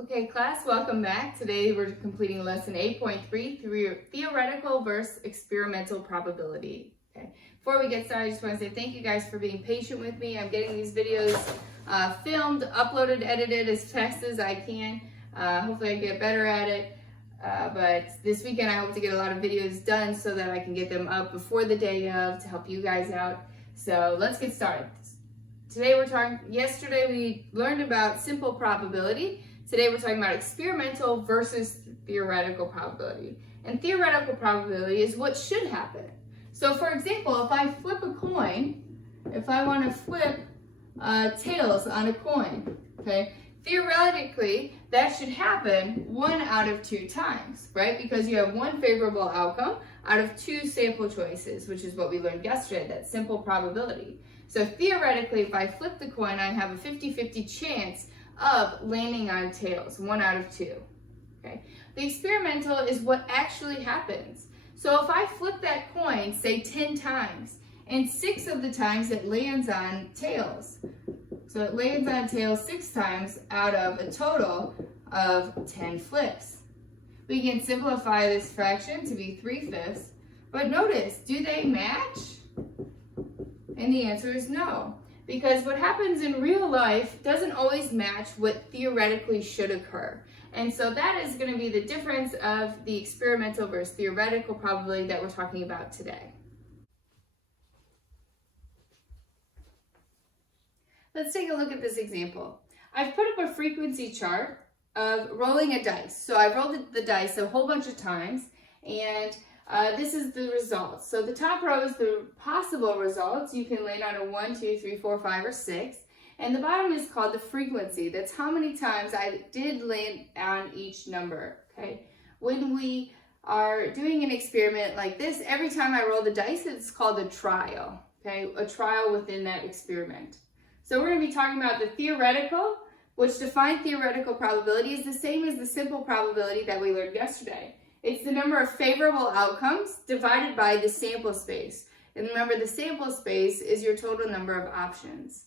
Okay, class, welcome back. Today we're completing lesson 8.3, theoretical versus experimental probability. Okay. Before we get started, I just want to say thank you guys for being patient with me. I'm getting these videos filmed, uploaded, edited as fast as I can. Hopefully I get better at it. But this weekend I hope to get a lot of videos done so that I can get them up before the day of to help you guys out. So let's get started. Yesterday we learned about simple probability. Today we're talking about experimental versus theoretical probability. And theoretical probability is what should happen. So for example, if I flip a coin, if I want to flip tails on a coin, okay, theoretically that should happen 1 out of 2 times, right? Because you have one favorable outcome out of 2 sample choices, which is what we learned yesterday, that simple probability. So theoretically, if I flip the coin, I have a 50-50 chance of landing on tails, 1 out of 2. Okay. The experimental is what actually happens. So if I flip that coin, say 10 times, and 6 of the times it lands on tails. So it lands on tails 6 times out of a total of 10 flips. We can simplify this fraction to be 3/5. But notice, do they match? And the answer is no. Because what happens in real life doesn't always match what theoretically should occur. And so that is going to be the difference of the experimental versus theoretical probability that we're talking about today. Let's take a look at this example. I've put up a frequency chart of rolling a dice. So I've rolled the dice a whole bunch of times, and this is the results. So the top row is the possible results. You can land on a 1, 2, 3, 4, 5, or 6. And the bottom is called the frequency. That's how many times I did land on each number, okay? When we are doing an experiment like this, every time I roll the dice, it's called a trial, okay? A trial within that experiment. So we're going to be talking about the theoretical, which defined theoretical probability is the same as the simple probability that we learned yesterday. It's the number of favorable outcomes divided by the sample space. And remember, the sample space is your total number of options.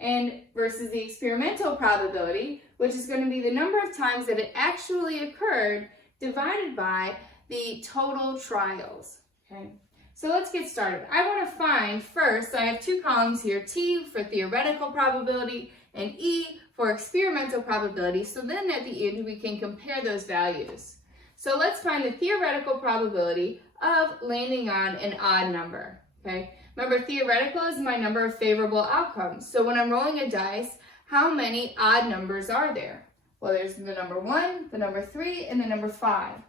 And versus the experimental probability, which is going to be the number of times that it actually occurred divided by the total trials. Okay, so let's get started. I want to find first, I have 2 columns here, T for theoretical probability and E for experimental probability. So then at the end, we can compare those values. So let's find the theoretical probability of landing on an odd number, okay? Remember, theoretical is my number of favorable outcomes. So when I'm rolling a dice, how many odd numbers are there? Well, there's the number 1, the number 3, and the number 5.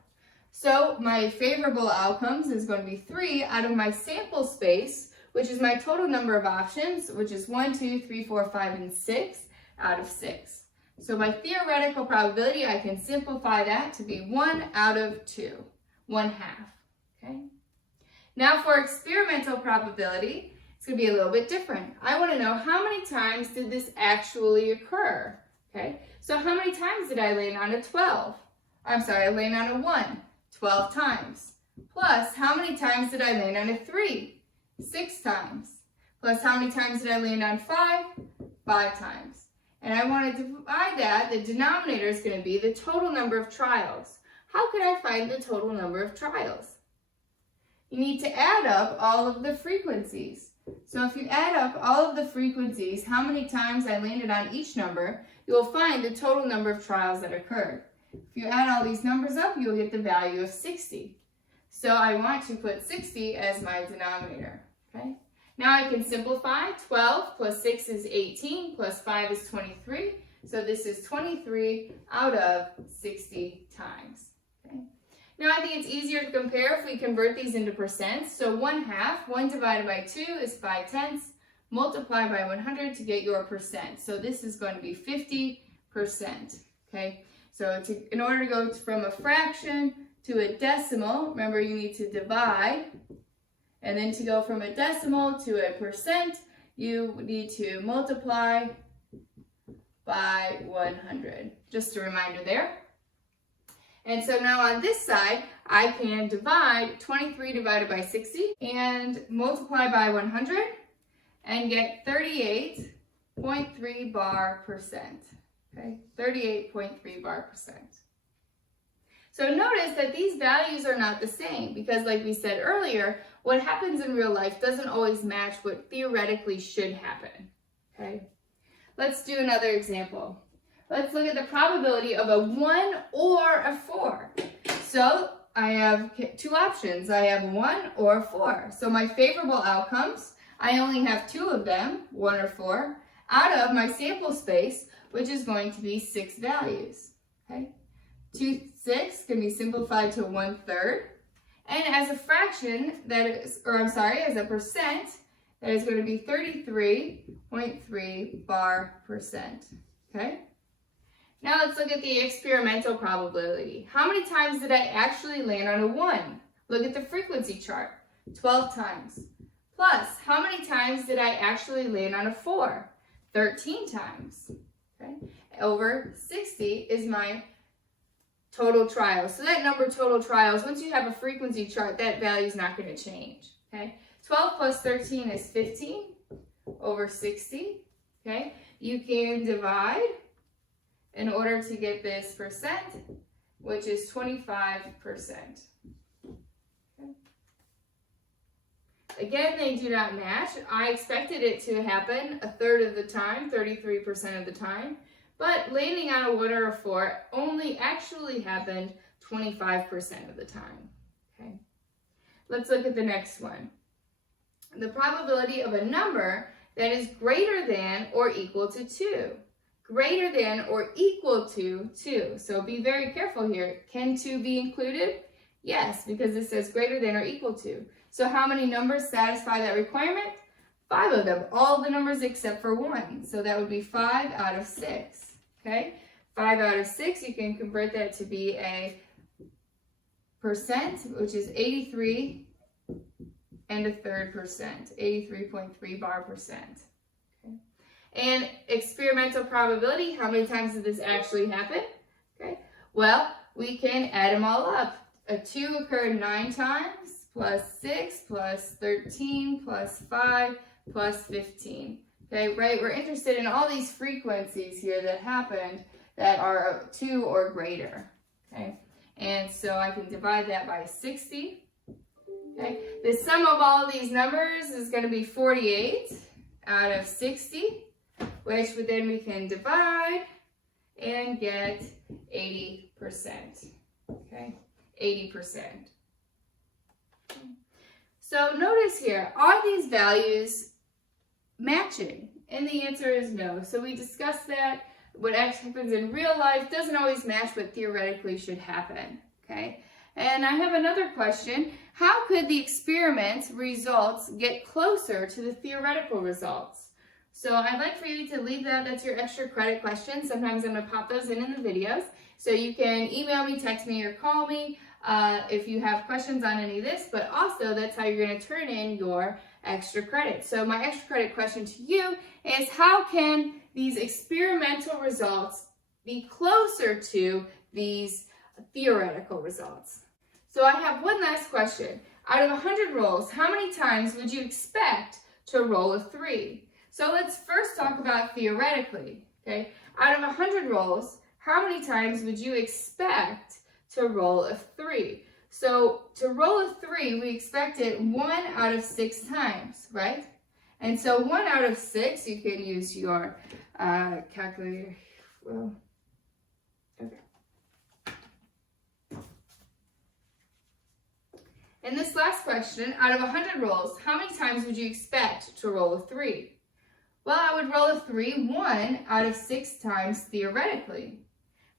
So my favorable outcomes is going to be 3 out of my sample space, which is my total number of options, which is 1, 2, 3, 4, 5, and 6 out of 6. So my theoretical probability, I can simplify that to be 1 out of 2, 1/2, okay? Now for experimental probability, it's going to be a little bit different. I want to know how many times did this actually occur, okay? So how many times did I land on a 12? I land on a 1, 12 times. Plus, how many times did I land on a 3? 6 times. Plus, how many times did I land on 5? 5 times. And I want to divide that, the denominator is going to be the total number of trials. How could I find the total number of trials? You need to add up all of the frequencies. So if you add up all of the frequencies, how many times I landed on each number, you will find the total number of trials that occurred. If you add all these numbers up, you'll get the value of 60. So I want to put 60 as my denominator, okay? Now I can simplify. 12 plus 6 is 18, plus 5 is 23. So this is 23 out of 60 times. Okay. Now I think it's easier to compare if we convert these into percents. So 1/2, 1 divided by 2 is 5/10. Multiply by 100 to get your percent. So this is going to be 50%. Okay. So in order to go from a fraction to a decimal, remember you need to divide. And then to go from a decimal to a percent, you need to multiply by 100. Just a reminder there. And so now on this side, I can divide 23 divided by 60 and multiply by 100 and get 38.3 bar percent. okay, 38.3 bar percent. So notice that these values are not the same because like we said earlier, what happens in real life doesn't always match what theoretically should happen, okay? Let's do another example. Let's look at the probability of a 1 or a 4. So I have two options. I have 1 or 4. So my favorable outcomes, I only have 2 of them, 1 or 4, out of my sample space, which is going to be 6 values, okay? 6 can be simplified to 1/3. And as a fraction, as a percent, that is going to be 33.3 bar percent, okay? Now let's look at the experimental probability. How many times did I actually land on a 1? Look at the frequency chart, 12 times. Plus, how many times did I actually land on a 4? 13 times, okay? Over 60 is my total trials. So that number total trials, once you have a frequency chart, that value is not going to change, okay? 12 plus 13 is 15 over 60, okay? You can divide in order to get this percent, which is 25%. Okay. Again, they do not match. I expected it to happen a third of the time, 33% of the time. But landing on a 1 or a 4 only actually happened 25% of the time, okay? Let's look at the next one. The probability of a number that is greater than or equal to 2. Greater than or equal to 2. So be very careful here. Can 2 be included? Yes, because it says greater than or equal to. So how many numbers satisfy that requirement? 5 of them, all the numbers except for 1. So that would be 5 out of 6, okay? 5 out of 6, you can convert that to be a percent, which is 83 and a third percent, 83.3 bar percent. Okay? And experimental probability, how many times did this actually happen? Okay, well, we can add them all up. A 2 occurred 9 times, plus 6, plus 13, plus 5, plus 15. Okay, right? We're interested in all these frequencies here that happened that are 2 or greater. Okay, and so I can divide that by 60. Okay, the sum of all of these numbers is going to be 48 out of 60, which then we can divide and get 80%. Okay, 80%. So notice here, are these values matching? And the answer is no. So we discussed that what actually happens in real life doesn't always match what theoretically should happen. Okay, and I have another question. How could the experiment results get closer to the theoretical results? So I'd like for you to leave that. That's your extra credit question. Sometimes I'm going to pop those in the videos. So you can email me, text me, or call me if you have questions on any of this. But also, that's how you're going to turn in your extra credit. So my extra credit question to you is, how can these experimental results be closer to these theoretical results? So I have one last question. Out of 100 rolls, how many times would you expect to roll a 3? So let's first talk about theoretically, okay? Out of 100 rolls, how many times would you expect to roll a 3? So to roll a 3, we expect it 1 out of 6 times, right? And so 1 out of 6, you can use your calculator. Well, okay. And this last question, out of 100 rolls, how many times would you expect to roll a 3? Well, I would roll a 3 1 out of 6 times theoretically.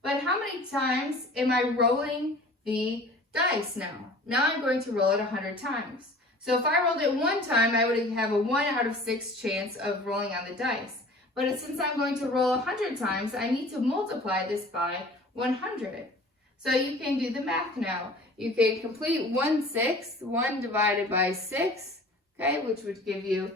But how many times am I rolling the dice now? Now I'm going to roll it 100 times. So if I rolled it 1 time, I would have a 1 out of 6 chance of rolling on the dice. But since I'm going to roll 100 times, I need to multiply this by 100. So you can do the math now. You can complete 1/6, 1 divided by 6, okay, which would give you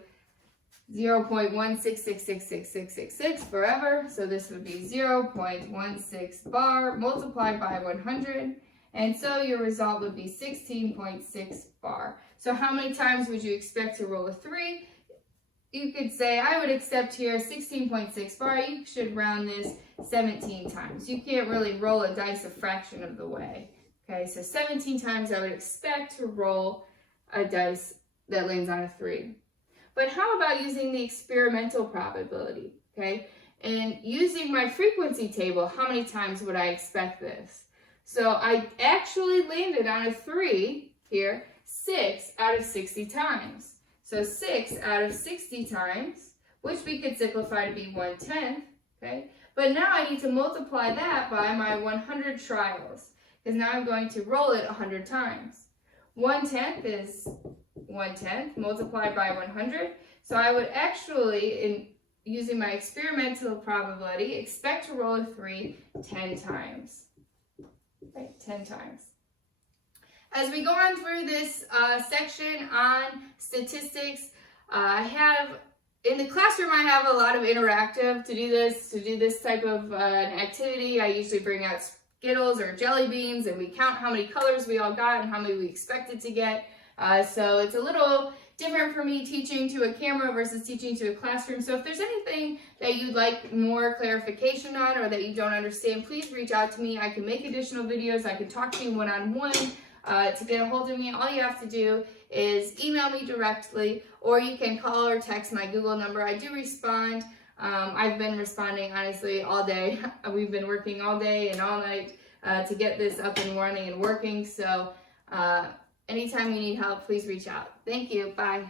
0.1666666 forever. So this would be 0.16 bar multiplied by 100. And so your result would be 16.6 bar. So how many times would you expect to roll a 3? you could say I would accept here 16.6 bar. You should round this 17 times. You can't really roll a dice a fraction of the way. Okay, so 17 times I would expect to roll a dice that lands on a 3. But how about using the experimental probability? Okay, and using my frequency table, how many times would I expect this? So I actually landed on a 3 here 6 out of 60 times. So 6 out of 60 times, which we could simplify to be 1/10, okay? But now I need to multiply that by my 100 trials, because now I'm going to roll it 100 times. 1/10 is 1/10 multiplied by 100. So I would actually, using my experimental probability, expect to roll a 3 10 times. Right, 10 times. As we go on through this section on statistics, in the classroom I have a lot of interactive to do this type of an activity. I usually bring out Skittles or jelly beans and we count how many colors we all got and how many we expected to get. So it's a little different for me teaching to a camera versus teaching to a classroom. So if there's anything that you'd like more clarification on or that you don't understand, please reach out to me. I can make additional videos. I can talk to you one-on-one. To get a hold of me, all you have to do is email me directly, or you can call or text my Google number. I do respond. I've been responding, honestly, all day. We've been working all day and all night to get this up and running and working. So anytime you need help, please reach out. Thank you. Bye.